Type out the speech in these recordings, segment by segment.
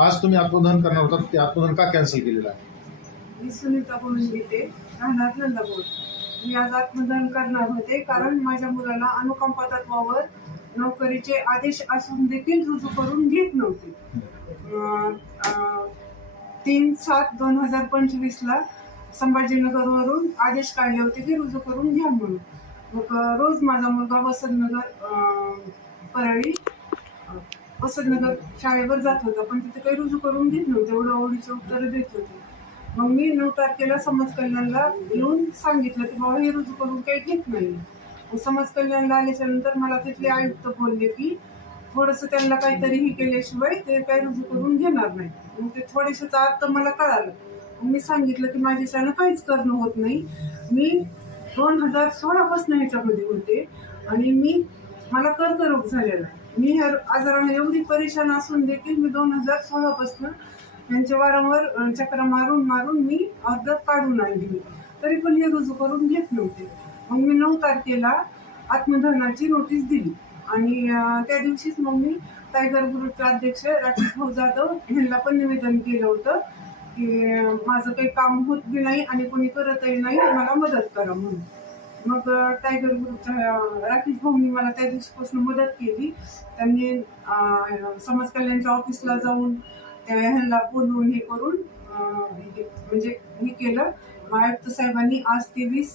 आज तुम्ही आत्मदहन करणार होता ते आत्मदहन का कॅन्सल केलेलं आहे? मी सुनीता बोलून घेते राहणार नंदापूर मी आज आत्मदान करणार होते कारण माझ्या मुलाला अनुकंपा तत्वावर नोकरीचे आदेश असून देखील रुजू करून घेत नव्हते. अं, अं, तीन सात दोन हजार पंचवीसला संभाजीनगरवरून आदेश काढले होते की रुजू करून घ्या म्हणून. मग अं, रोज माझा मुलगा वसंतनगर अं, परळी अं, वसंतनगर शाळेवर जात होता पण तिथे काही रुजू करून घेत नव्हते एवढं ओळीचं उत्तरं देत होते. मग मी नऊ तारखेला समाज कल्याणला येऊन सांगितलं की बाबा हे रुजू करून काही घेत नाही. मग समाज कल्याणला आल्याच्यानंतर मला तिथले आयुक्त बोलले की थोडंसं त्यांना काहीतरी हे केल्याशिवाय ते काही रुजू करून घेणार नाही. मग ते थोडेसे तर मला कळालं. मग मी सांगितलं की माझ्याच्यानं काहीच करणं होत नाही. मी दोन हजार सोळापासून ह्याच्यामध्ये होते आणि मी मला कर्करोग झालेला आहे. मी ह्या आजाराने एवढी परेशान असून देखील मी दोन हजार सोळापासून त्यांचे वारंवार चक्र मारून मारून मी अर्ज काढून आणली. तरी पण हे रुजू करून घेत नव्हते. मग मी नऊ तारखेला आत्मदहनाची नोटीस दिली. आणि त्या दिवशीच मग मी टायगर ग्रुपचे अध्यक्ष राकेश भाऊ जाधव यांना पण निवेदन केलं होतं की माझं काही काम होत बी नाही आणि कोणी करतही नाही मला मदत करा म्हणून. मग टायगर ग्रुपच्या राकेश भाऊनी मला त्या दिवशीपासून मदत केली. त्यांनी समाज कल्याणच्या ऑफिसला जाऊन त्या ह्यांना बोलवून हे करून हे- म्हणजे हे केलं. आयुक्त साहेबांनी आज तेवीस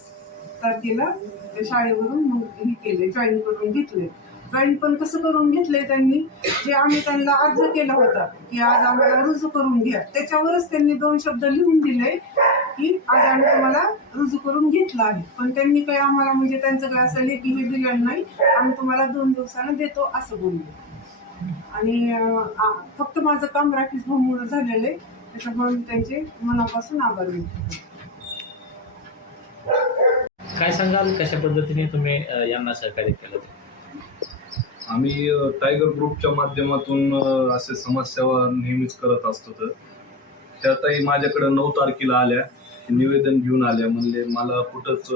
तारखेला त्या शाळेवरून मग हे केले जॉईन करून घेतले. जॉईन पण कसं करून घेतलंय त्यांनी जे आम्ही त्यांना अर्ज केला होता की आज आम्हाला रुजू करून घ्या. त्याच्यावरच त्यांनी दोन शब्द लिहून दिले की आज आम्ही तुम्हाला रुजू करून घेतलं आहे. पण त्यांनी काही आम्हाला म्हणजे त्यांचं काय असं लेखी हे दिलं नाही आम्ही तुम्हाला दोन दिवसानं देतो असं बोललो. आणि फक्त माझं काम राखीस भाऊमुळे झालेलं आहे. त्याच्यामुळे मी त्यांचे मनापासून आभार व्यक्त काय सांगाल? कशा पद्धतीने तुम्ही यांना सहकार्य केलं? आम्ही टायगर ग्रुपच्या माध्यमातून असे समाजसेवा नेहमीच करत असतो तर. त्यातही माझ्याकडे नऊ तारखेला आल्या निवेदन घेऊन आल्या म्हणले मला कुठंच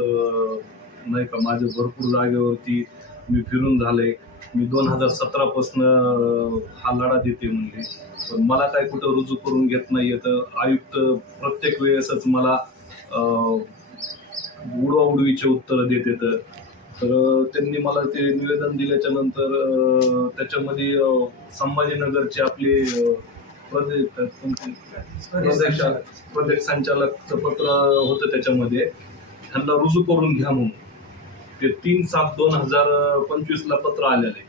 नाही का माझ्या भरपूर जागेवरती मी फिरून झाले. मी दोन हजार सतरापासून हा लढा देते म्हणले. पण मला काय कुठं रुजू करून घेत नाही तर आयुक्त प्रत्येक वेळेसच मला उडवाउडवीचे उत्तरं देते तर. तर त्यांनी मला ते निवेदन दिल्याच्या नंतर त्याच्यामध्ये संभाजीनगरचे आपले प्रदेश प्रदेश संचालकचं पत्र होतं त्याच्यामध्ये. त्यांना रुजू करून घ्या म्हणून. ते तीन सात दोन हजार पंचवीसला पत्र आलेलं. आहे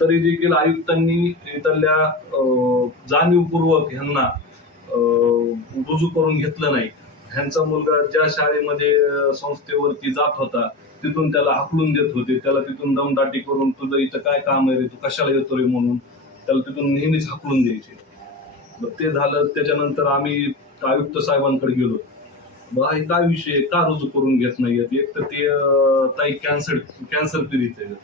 तरी देखील आयुक्तांनी इथल्या अ, जाणीवपूर्वक ह्यांना अ, रुजू करून घेतलं नाही. ह्यांचा मुलगा ज्या शाळेमध्ये संस्थेवरती जात होता तिथून त्याला हाकलून देत होते. त्याला तिथून दमदाटी करून तुझं इथं काय काम आहे रे? तू कशाला येतो रे? म्हणून त्याला तिथून नेहमीच हाकलून द्यायचे. मग ते झालं त्याच्यानंतर आम्ही आयुक्त साहेबांकडे गेलो. बा हे काय विषय का रुजू करून घेत नाहीयेत एक तर ते ताई कॅन्सर कॅन्सर पीडित आहे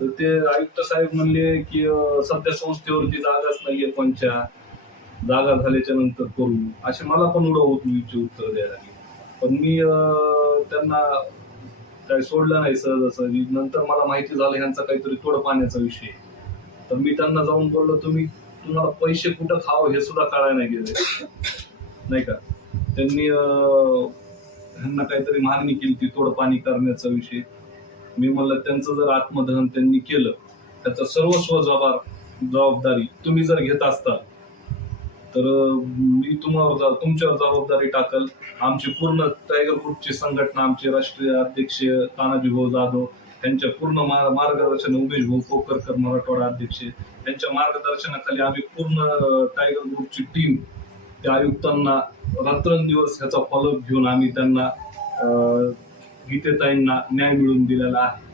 तर ते आयुक्त साहेब म्हणले की सध्या संस्थेवरती जागाच नाहीये कोणच्या. जागा झाल्याच्यानंतर करू. असे मला पण उडवूचे उत्तर द्यायला लागली. पण मी त्यांना काही सोडलं नाही सहजासहजी नंतर मला माहिती झालं ह्यांचा काहीतरी तोड पाण्याचा विषय तर मी त्यांना जाऊन बोललो तुम्ही तुम्हाला पैसे कुठं खावं हे सुद्धा कळायला नाही गेले. नाही का? त्यांनी ह्यांना काहीतरी मागणी केली ती थोडं पाणी करण्याचा विषय. मी म्हणलं त्यांचं जर आत्मदहन त्यांनी केलं त्याचा सर्वस्व जबाब जबाबदारी तुम्ही जर घेत असता तर मी तुम्हाला जा- तुमच्यावर जबाबदारी टाकल. आमची पूर्ण टायगर ग्रुपची संघटना आमचे राष्ट्रीय अध्यक्ष तानाजी भाऊ जाधव त्यांच्या पूर्ण मार- मार्गदर्शन उमेश भाऊ कोकरकर मराठवाडा अध्यक्ष त्यांच्या मार्गदर्शनाखाली आम्ही पूर्ण टायगर ग्रुपची टीम त्या आयुक्तांना रात्रंदिवस ह्याचा फॉलोअप घेऊन आम्ही त्यांना गीतेताईंना न्याय मिळवून दिलेला आहे.